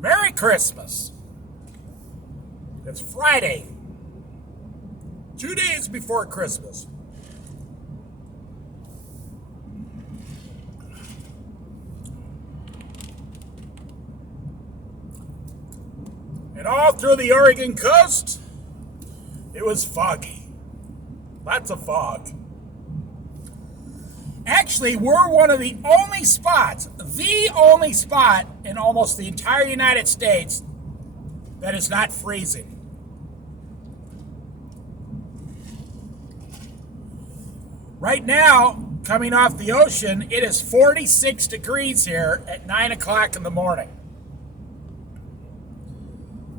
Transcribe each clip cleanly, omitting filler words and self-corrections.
Merry Christmas. It's Friday, 2 days before Christmas. And all through the Oregon coast, it was foggy. Lots of fog. Actually, we're one of the only spots in almost the entire United States that is not freezing. Right now, coming off the ocean, it is 46 degrees here at 9 o'clock in the morning.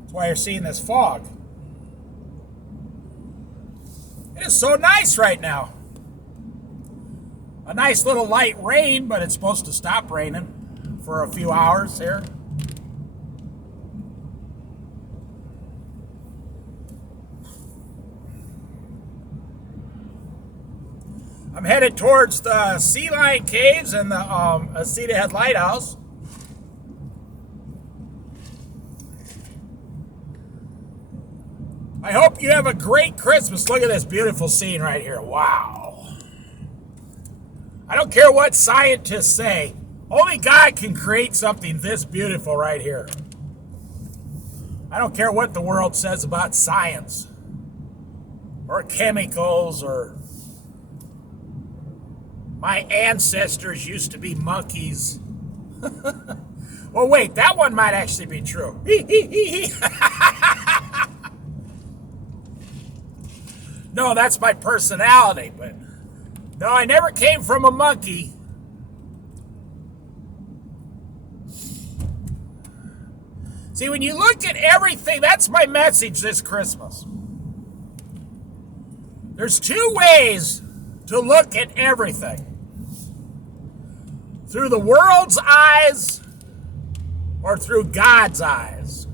That's why you're seeing this fog. It is so nice right now. A nice little light rain, but it's supposed to stop raining for a few hours here. I'm headed towards the Sea Lion Caves and the Cedar Head Lighthouse. I hope you have a great Christmas. Look at this beautiful scene right here. Wow. I don't care what scientists say. Only God can create something this beautiful right here. I don't care what the world says about science or chemicals or my ancestors used to be monkeys. Well, wait, that one might actually be true. No, that's my personality, but no, I never came from a monkey. See, when you look at everything, that's my message this Christmas. There's two ways to look at everything. Through the world's eyes or through God's eyes.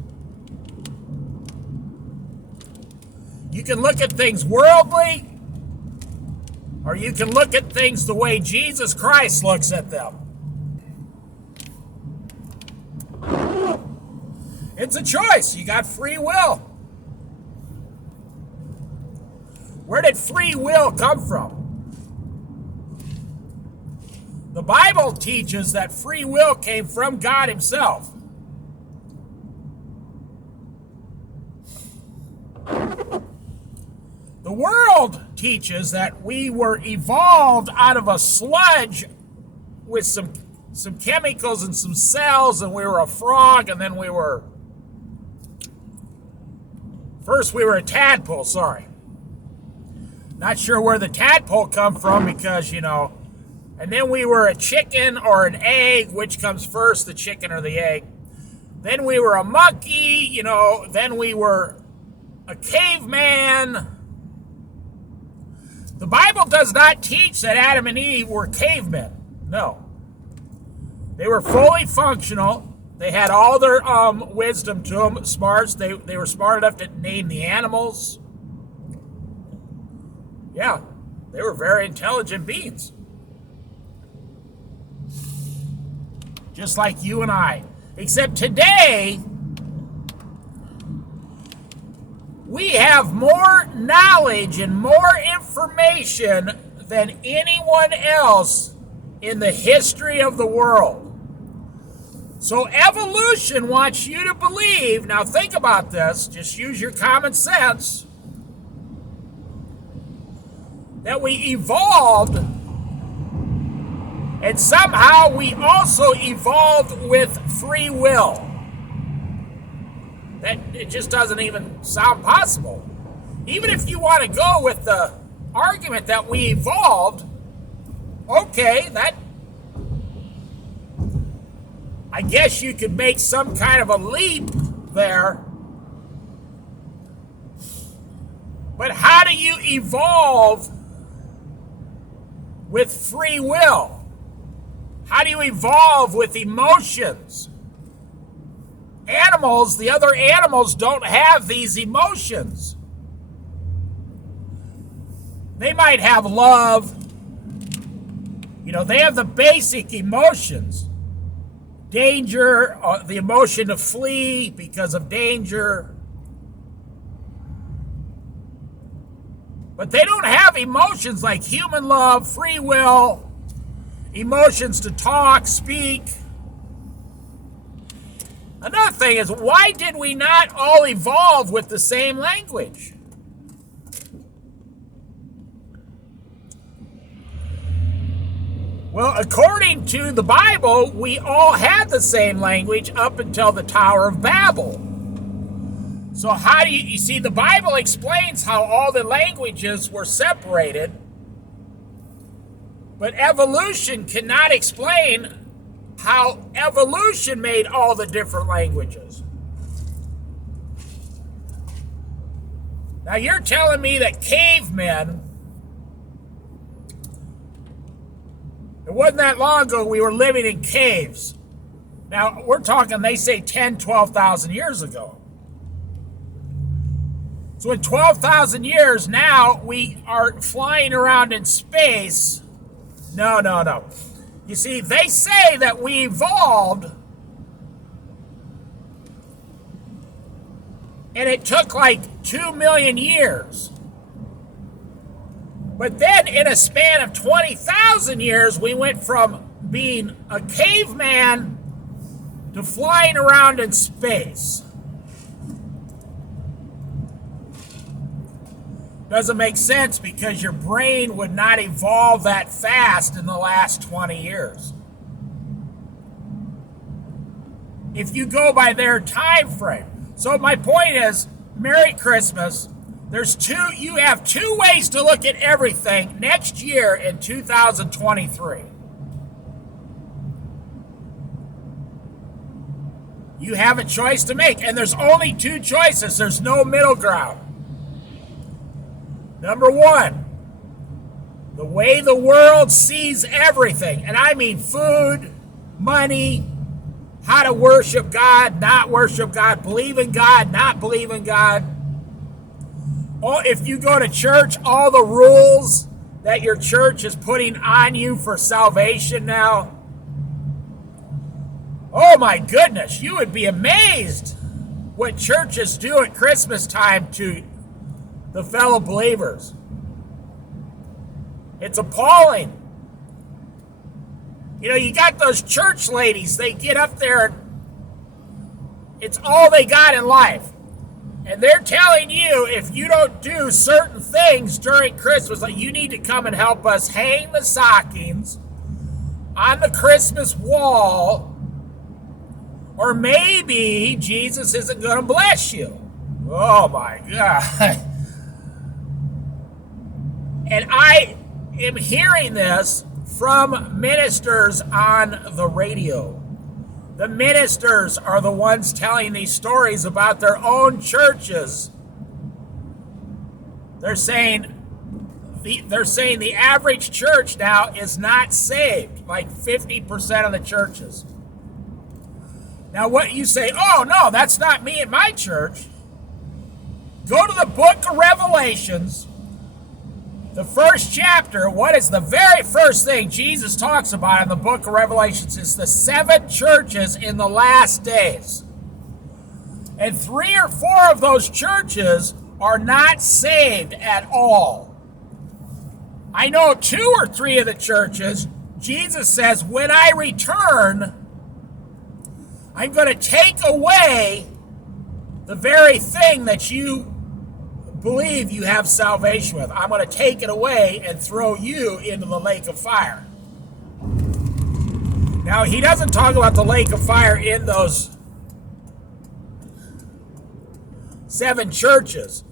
You can look at things worldly, or you can look at things the way Jesus Christ looks at them. It's a choice. You got free will. Where did free will come from? The Bible teaches that free will came from God Himself. The world teaches that we were evolved out of a sludge with some chemicals and some cells, and we were a frog, and then first we were a tadpole, sorry. Not sure where the tadpole come from because, and then we were a chicken or an egg, which comes first, the chicken or the egg. Then we were a monkey, then we were a caveman. The Bible does not teach that Adam and Eve were cavemen. No. They were fully functional. They had all their wisdom to them, smarts. They were smart enough to name the animals. Yeah, they were very intelligent beings. Just like you and I. Except today, we have more knowledge and more information than anyone else in the history of the world. So evolution wants you to believe, now think about this, just use your common sense, that we evolved and somehow we also evolved with free will. That it just doesn't even sound possible. Even if you want to go with the argument that we evolved, okay, that I guess you could make some kind of a leap there. But how do you evolve with free will? How do you evolve with emotions? Animals, the other animals don't have these emotions. They might have love. They have the basic emotions. danger, the emotion to flee because of danger. But they don't have emotions like human love, free will, emotions to talk, speak. Another thing is, why did we not all evolve with the same language? Well, according to the Bible, we all had the same language up until the Tower of Babel. So how do you see, the Bible explains how all the languages were separated, but evolution cannot explain how evolution made all the different languages. Now you're telling me that cavemen, it wasn't that long ago we were living in caves. Now we're talking, they say 10, 12,000 years ago. So in 12,000 years now we are flying around in space. No. You see, they say that we evolved and it took like 2 million years. But then in a span of 20,000 years, we went from being a caveman to flying around in space. Doesn't make sense because your brain would not evolve that fast in the last 20 years. If you go by their time frame. So my point is, Merry Christmas. You have two ways to look at everything next year in 2023. You have a choice to make, and there's only two choices. There's no middle ground. Number one, the way the world sees everything, and I mean food, money, how to worship God, not worship God, believe in God, not believe in God. If you go to church, all the rules that your church is putting on you for salvation now. Oh my goodness, you would be amazed what churches do at Christmas time to the fellow believers. It's appalling. You know, you got those church ladies, they get up there and it's all they got in life. And they're telling you if you don't do certain things during Christmas, like you need to come and help us hang the stockings on the Christmas wall, or maybe Jesus isn't going to bless you. Oh my God. And I am hearing this from ministers on the radio. The ministers are the ones telling these stories about their own churches. They're saying the average church now is not saved, like 50% of the churches. Now what you say, oh no, that's not me at my church. Go to the book of Revelations, the first chapter. What is the very first thing Jesus talks about in the book of Revelations? Is the 7 churches in the last days. And 3 or 4 of those churches are not saved at all. I know 2 or 3 of the churches, Jesus says, when I return, I'm going to take away the very thing that you believe you have salvation with. I'm going to take it away and throw you into the lake of fire. Now, he doesn't talk about the lake of fire in those 7 churches.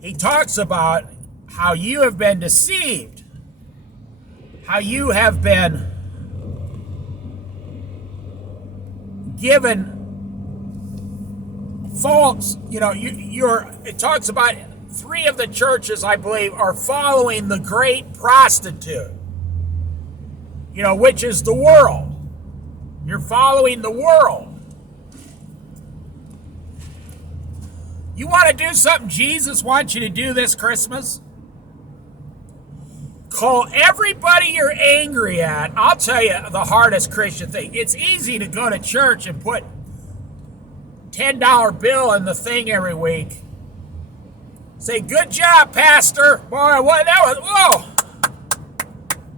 He talks about how you have been deceived, how you have been given false, it talks about 3 of the churches, I believe, are following the great prostitute, which is the world. You're following the world. You want to do something Jesus wants you to do this Christmas? call everybody you're angry at. I'll tell you the hardest Christian thing. It's easy to go to church and put $10 bill in the thing every week. Say, good job, Pastor. Boy, what that was, whoa.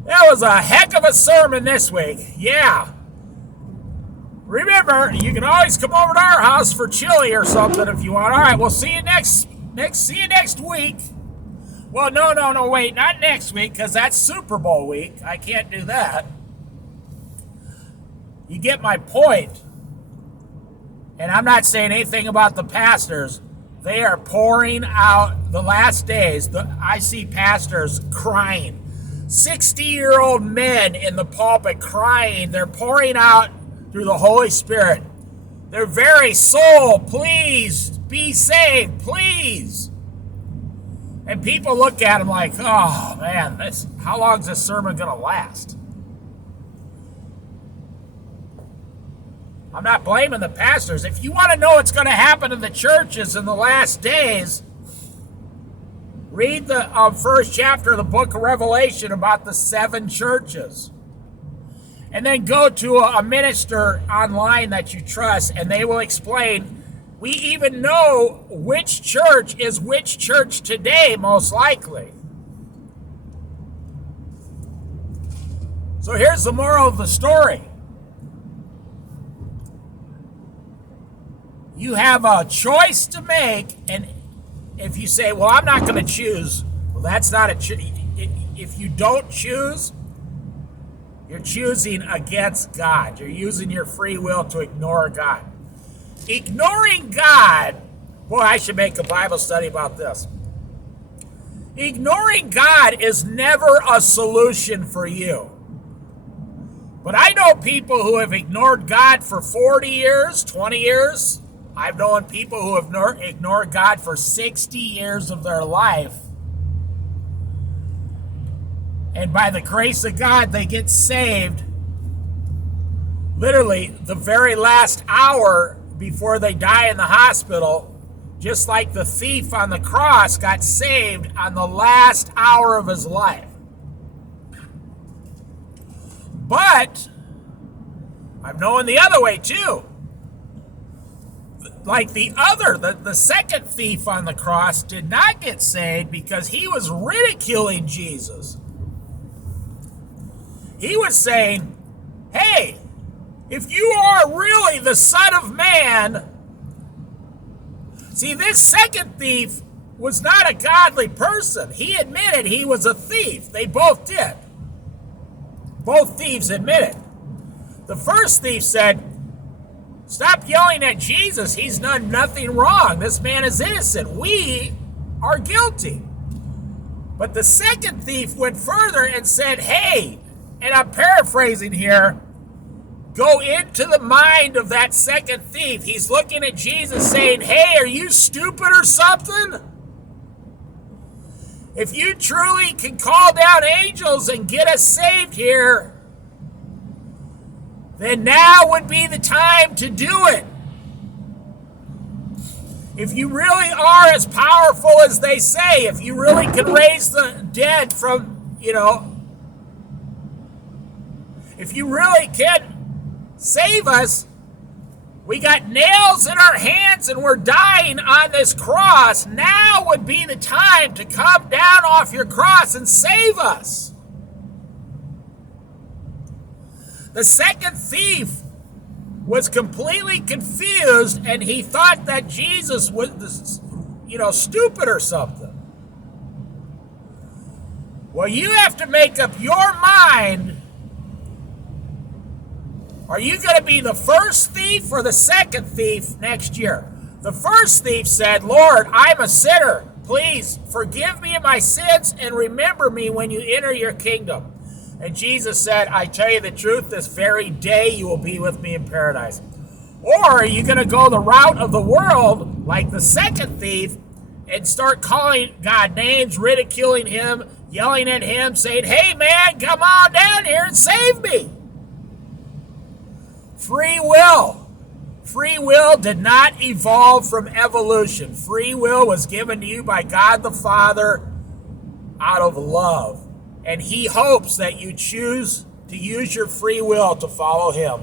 That was a heck of a sermon this week. Yeah. Remember, you can always come over to our house for chili or something if you want. All right, we'll see you next week. Well, no, wait, not next week, because that's Super Bowl week. I can't do that. You get my point. And I'm not saying anything about the pastors. They are pouring out the last days. I see pastors crying. 60-year-old men in the pulpit crying. They're pouring out through the Holy Spirit. Their very soul, please be saved, please. And people look at them like, oh man, how long is this sermon going to last? I'm not blaming the pastors. If you want to know what's going to happen in the churches in the last days, read the first chapter of the book of Revelation about the 7 churches. And then go to a minister online that you trust, and they will explain. We even know which church is which church today, most likely. So here's the moral of the story. You have a choice to make, and if you say, well, I'm not going to choose, well, that's not a choice. If you don't choose, you're choosing against God. You're using your free will to ignore God. Ignoring God, boy, I should make a Bible study about this. Ignoring God is never a solution for you. But I know people who have ignored God for 40 years, 20 years. I've known people who have ignored God for 60 years of their life. And by the grace of God, they get saved literally the very last hour before they die in the hospital, just like the thief on the cross got saved on the last hour of his life. But I've known the other way too. Like the second thief on the cross did not get saved because he was ridiculing Jesus. He was saying, hey, if you are really the Son of Man. See, this second thief was not a godly person. He admitted he was a thief. They both did. Both thieves admitted. The first thief said, stop yelling at Jesus. He's done nothing wrong. This man is innocent. We are guilty. But the second thief went further and said, hey, and I'm paraphrasing here, go into the mind of that second thief. He's looking at Jesus saying, hey, are you stupid or something? If you truly can call down angels and get us saved here, then now would be the time to do it. If you really are as powerful as they say, if you really can raise the dead from, if you really can save us, we got nails in our hands and we're dying on this cross. Now would be the time to come down off your cross and save us. The second thief was completely confused and he thought that Jesus was, stupid or something. Well, you have to make up your mind. Are you going to be the first thief or the second thief next year? The first thief said, Lord, I'm a sinner. Please forgive me of my sins and remember me when you enter your kingdom. And Jesus said, I tell you the truth, this very day you will be with me in paradise. Or are you going to go the route of the world like the second thief and start calling God names, ridiculing him, yelling at him, saying, hey man, come on down here and save me? Free will. Free will did not evolve from evolution. Free will was given to you by God the Father out of love. and he hopes that you choose to use your free will to follow him.